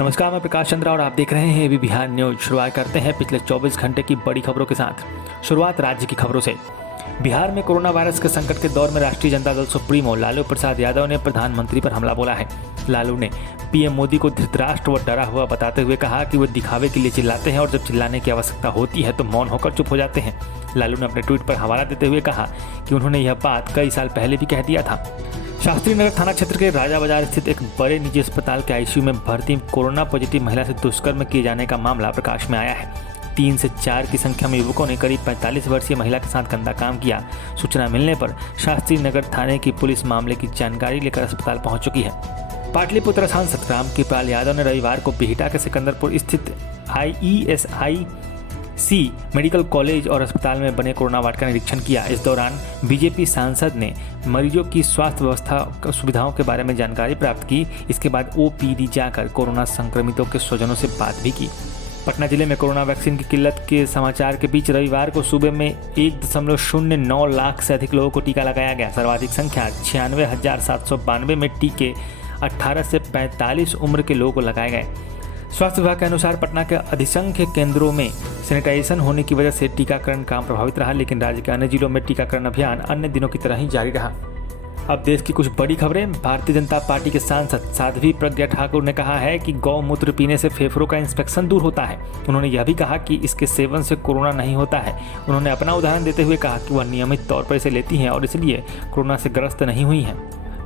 नमस्कार, मैं प्रकाश चंद्रा और आप देख रहे हैं एबी बिहार न्यूज। शुरुआत करते हैं पिछले 24 घंटे की बड़ी खबरों के साथ। शुरुआत राज्य की खबरों से। बिहार में कोरोना वायरस के संकट के दौर में राष्ट्रीय जनता दल सुप्रीमो लालू प्रसाद यादव ने प्रधानमंत्री पर हमला बोला है। लालू ने पीएम मोदी को धृतराष्ट्र व डरा हुआ बताते हुए कहा कि वो दिखावे के लिए चिल्लाते हैं और जब चिल्लाने की आवश्यकता होती है तो मौन होकर चुप हो जाते हैं। लालू ने अपने ट्वीट पर हवाला देते हुए कहा कि उन्होंने यह बात कई साल पहले भी कह दिया था। शास्त्री नगर थाना क्षेत्र के राजा बाजार स्थित एक बड़े निजी अस्पताल के आईसीयू में भर्ती कोरोना पॉजिटिव महिला से दुष्कर्म किए जाने का मामला प्रकाश में आया है। 3 से 4 की संख्या में युवकों ने करीब 45 वर्षीय महिला के साथ गंदा काम किया। सूचना मिलने पर शास्त्री नगर थाने की पुलिस मामले की जानकारी लेकर अस्पताल पहुंच चुकी है। पाटलिपुत्र सांसद रामकृपाल यादव ने रविवार को बिहटा के सिकंदरपुर स्थित IESIC मेडिकल कॉलेज और अस्पताल में बने कोरोना वार्ड का निरीक्षण किया। इस दौरान बीजेपी सांसद ने मरीजों की स्वास्थ्य व्यवस्था सुविधाओं के बारे में जानकारी प्राप्त की। इसके बाद OPD जाकर कोरोना संक्रमितों के स्वजनों से बात भी की। पटना जिले में कोरोना वैक्सीन की किल्लत के समाचार के बीच रविवार को सूबे में 1.09 लाख से अधिक लोगों को टीका लगाया गया। सर्वाधिक संख्या 96,792 में टीके 18 से 45 उम्र के लोगों को लगाए गए। स्वास्थ्य विभाग के अनुसार पटना के अधिसंख्य केंद्रों में सैनिटाइजेशन होने की वजह से टीकाकरण काम प्रभावित रहा, लेकिन राज्य के अन्य जिलों में टीकाकरण अभियान अन्य दिनों की तरह ही जारी रहा। अब देश की कुछ बड़ी खबरें। भारतीय जनता पार्टी के सांसद साध्वी प्रज्ञा ठाकुर ने कहा है कि गौमूत्र पीने से फेफड़ों का इंफेक्शन दूर होता है। उन्होंने यह भी कहा कि इसके सेवन से कोरोना नहीं होता है। उन्होंने अपना उदाहरण देते हुए कहा कि वह नियमित तौर पर इसे लेती हैं और इसलिए कोरोना से ग्रस्त नहीं हुई हैं।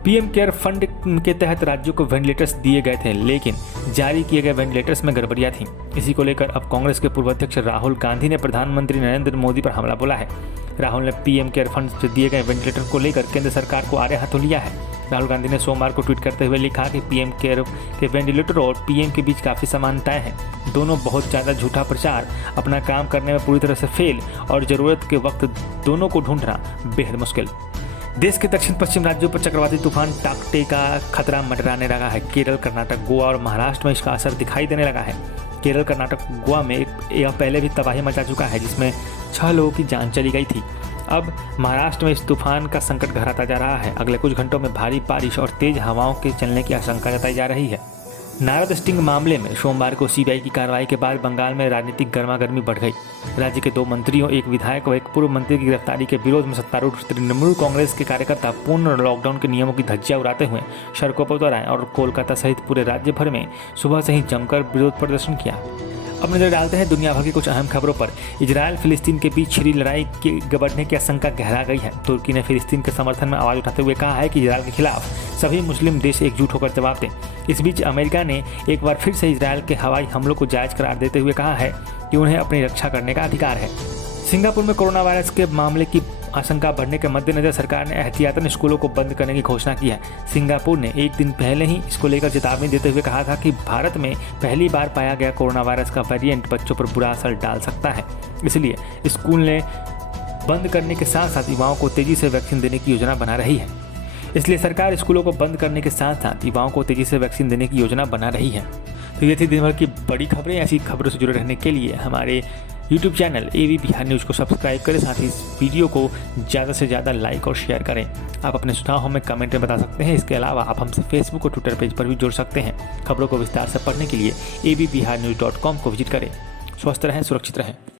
पीएम केयर फंड के तहत राज्यों को वेंटिलेटर्स दिए गए थे, लेकिन जारी किए गए वेंटिलेटर्स में गड़बड़ियां थीं। इसी को लेकर अब कांग्रेस के पूर्व अध्यक्ष राहुल गांधी ने प्रधानमंत्री नरेंद्र मोदी पर हमला बोला है। राहुल ने पीएम केयर फंड से दिए गए वेंटिलेटर को लेकर केंद्र सरकार को आड़े हाथों लिया है। राहुल गांधी ने सोमवार को ट्वीट करते हुए लिखा कि पीएम केयर के वेंटिलेटर और पीएम के बीच काफ़ी समानताएं हैं। दोनों बहुत ज़्यादा झूठा प्रचार, अपना काम करने में पूरी तरह से फेल और ज़रूरत के वक्त दोनों को ढूंढना बेहद मुश्किल। देश के दक्षिण पश्चिम राज्यों पर चक्रवाती तूफान टाक्टे का खतरा मंडराने लगा है। केरल, कर्नाटक, गोवा और महाराष्ट्र में इसका असर दिखाई देने लगा है। केरल, कर्नाटक, गोवा में यह पहले भी तबाही मचा चुका है, जिसमें 6 लोगों की जान चली गई थी। अब महाराष्ट्र में इस तूफान का संकट गहराता जा रहा है। अगले कुछ घंटों में भारी बारिश और तेज हवाओं के चलने की आशंका जताई जा रही है। नारद स्टिंग मामले में सोमवार को सीबीआई की कार्रवाई के बाद बंगाल में राजनीतिक गर्मागर्मी बढ़ गई। राज्य के 2 मंत्रियों, एक विधायक और एक पूर्व मंत्री की गिरफ्तारी के विरोध में सत्तारूढ़ तृणमूल कांग्रेस के कार्यकर्ता पूर्ण लॉकडाउन के नियमों की धज्जियां उड़ाते हुए सड़कों पर उतर आए और कोलकाता सहित पूरे राज्य भर में सुबह से ही जमकर विरोध प्रदर्शन किया। अब नजर डालते हैं दुनिया भर की कुछ अहम खबरों पर। इजरायल फिलिस्तीन के बीच छिड़ी लड़ाई के बढ़ने की आशंका गहरा गई है। तुर्की ने फिलिस्तीन के समर्थन में आवाज उठाते हुए कहा है कि इजरायल के खिलाफ सभी मुस्लिम देश एकजुट होकर जवाब दें। इस बीच अमेरिका ने एक बार फिर से इजरायल के हवाई हमलों को जायज करार देते हुए कहा है कि उन्हें अपनी रक्षा करने का अधिकार है। सिंगापुर में कोरोना वायरस के मामले की आशंका बढ़ने के मद्देनजर सरकार ने एहतियातन स्कूलों को बंद करने की घोषणा की है। सिंगापुर ने एक दिन पहले ही इसको लेकर चेतावनी देते हुए कहा था कि भारत में पहली बार पाया गया कोरोना वायरस का वेरिएंट बच्चों पर बुरा असर डाल सकता है। इसलिए स्कूल ने बंद करने के साथ साथ युवाओं को तेजी से वैक्सीन देने की योजना बना रही है। इसलिए सरकार स्कूलों को बंद करने के साथ साथ युवाओं को तेजी से वैक्सीन देने की योजना बना रही है। तो ये थी दिन भर की बड़ी खबरें। ऐसी खबरों से जुड़े रहने के लिए हमारे YouTube channel AB Bihar news को सब्सक्राइब करें। साथ ही इस वीडियो को ज़्यादा से ज़्यादा लाइक और शेयर करें। आप अपने सुझाव हमें कमेंट में बता सकते हैं। इसके अलावा आप हमसे फेसबुक और ट्विटर पेज पर भी जुड़ सकते हैं। खबरों को विस्तार से पढ़ने के लिए abbiharnews.com को विजिट करें। स्वस्थ रहें, सुरक्षित रहें।